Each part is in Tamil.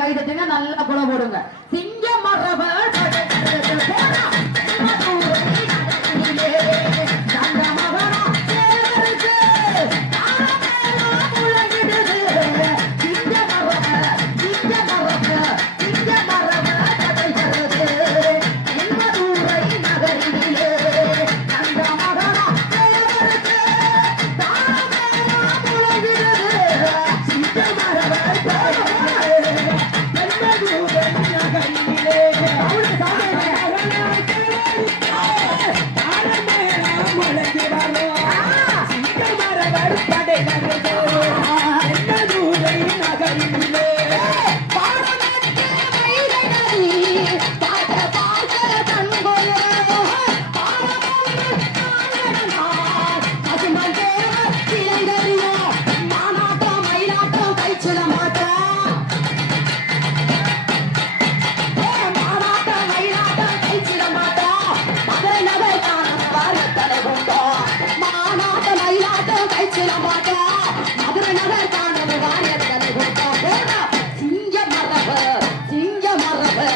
கைதட்டுங்க நல்லா குழ போடுங்க. சிங்க மரப படை சிங்க மரபு சிங்க மரபு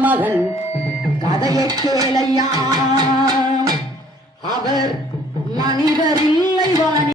மகன் கதையை கேளையா. அவர் மனிதர் இல்லை வாணி